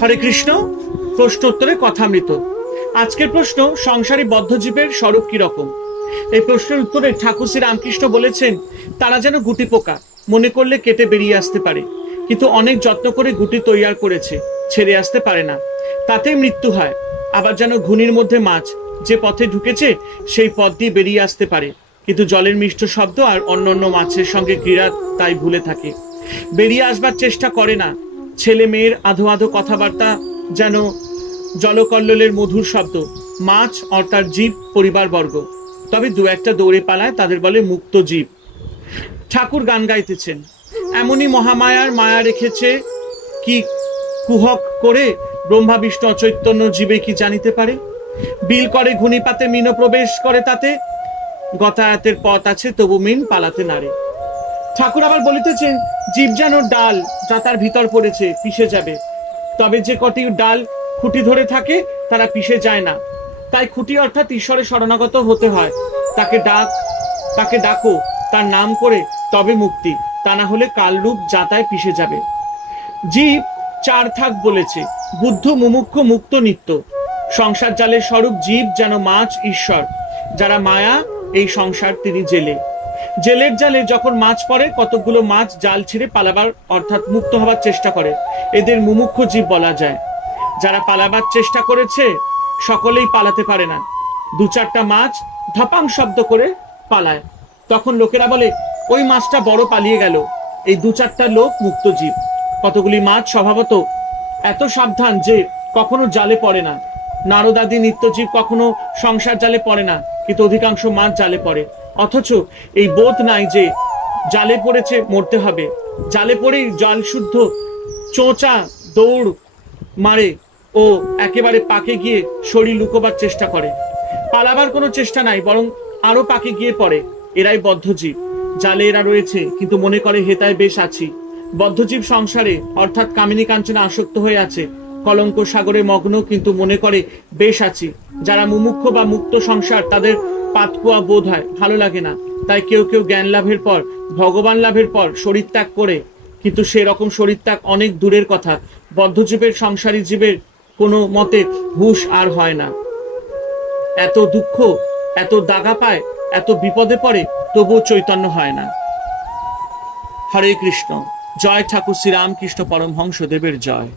হরে কৃষ্ণ। প্রশ্নোত্তরে কথামৃত। আজকের প্রশ্ন, সংসারী বদ্ধজীবের স্বরূপ কিরকম? এই প্রশ্নের উত্তরে ঠাকুর শ্রী রামকৃষ্ণ বলেছেন, তারা যেন গুটি পোকা, মনে করলে কেটে বেরিয়ে আসতে পারে, কিন্তু অনেক যত্ন করে গুটি তৈয়ার করেছে, ছেড়ে আসতে পারে না, তাতেই মৃত্যু হয়। আবার যেন ঘুনির মধ্যে মাছ, যে পথে ঢুকেছে সেই পথ দিয়ে বেরিয়ে আসতে পারে, কিন্তু জলের মিষ্ট শব্দ আর অন্যান্য মাছের সঙ্গে ক্রীড়া তাই ভুলে থাকে, বেরিয়ে আসবার চেষ্টা করে না। ছেলে মেয়ের আধো আধো কথাবার্তা যেন জলকল্লোলের মধুর শব্দ। মাছ অর্থাৎ জীব পরিবারবর্গ, তবে দু একটা দৌড়ে পালায়, তাদের বলে মুক্ত জীব। ঠাকুর গান গাইতেছেন, এমনই মহামায়ার মায়া রেখেছে কি কুহক করে, ব্রহ্মা বিষ্ণু অচৈতন্য জীবে কি জানিতে পারে। বিল করে ঘূর্ণিপাতে মিন প্রবেশ করে, তাতে গতায়াতের পথ আছে, তবু মিন পালাতে নারে। ঠাকুর আবার বলিতেছেন, জীব যেন ডাল, যা তার ভিতর পড়েছে, পিষে যাবে, তবে যে কটি ডাল খুঁটি ধরে থাকে তারা পিষে যায় না। তাই খুঁটি অর্থাৎ ঈশ্বরের শরণাগত হতে হয়। তাকে ডাকো, তার নাম করে, তবে মুক্তি, তা না হলে কালরূপ যাতায় পিষে যাবে। জীব চার থাক বলেছে, বুদ্ধ, মুমুক্ষ, মুক্ত, নিত্য। সংসার জালের স্বরূপ জীব যেন মাছ, ঈশ্বর যারা মায়া, এই সংসার তিনি জেলে। জেলের জালে যখন মাছ পড়ে, কতকগুলো মাছ জাল ছিঁড়ে পালাবার অর্থাৎ মুক্ত হবার চেষ্টা করে, এদের মুমুক্ষ জীব বলা যায়। যারা পালাবার চেষ্টা করেছে সকলেই পালাতে পারে না। দু চারটা মাছ ধপাং শব্দ করে পালায়, তখন লোকেরা বলে ওই মাছটা বড় পালিয়ে গেল। এই দু চারটা লোক মুক্ত জীব। কতগুলি মাছ স্বভাবত এত সাবধান যে কখনো জালে পড়ে না। নারদাদি নিত্যজীব কখনো সংসার জালে পড়ে না, কিন্তু অধিকাংশ মাছ জালে পড়ে। অথচ এই বোধ নাই যে জালে পড়েছে, মরতে হবে। জালে পড়েই জল শুদ্ধ চোঁচা দৌড় মারে ও একেবারে পাকে গিয়ে শরীর লুকোবার চেষ্টা করে। পালাবার কোনো চেষ্টা নাই, বরং আরো পাকে গিয়ে পড়ে। এরাই বদ্ধজীব। জালে এরা রয়েছে, কিন্তু মনে করে হেতায় বেশ আছি। বদ্ধজীব সংসারে অর্থাৎ কামিনী কাঞ্চনে আসক্ত হয়ে আছে, কলঙ্ক সাগরে মগ্ন, কিন্তু মনে করে বেশ আছি। যারা মুমুক্ষ বা মুক্ত সংসার, তাদের পাতকুয়া বোধ হয়, ভালো লাগে না। তাই কেউ কেউ জ্ঞান লাভের পর, ভগবান লাভের পর শরীর ত্যাগ করে, কিন্তু সেরকম শরীর ত্যাগ অনেক দূরের কথা। বদ্ধজীবের, সংসারী জীবের কোনো মতে হুঁশ আর হয় না। এত দুঃখ, এত দাগা পায়, এত বিপদে পড়ে, তবুও চৈতন্য হয় না। হরে কৃষ্ণ। জয় ঠাকুর শ্রী রামকৃষ্ণ পরমহংসদেবের জয়।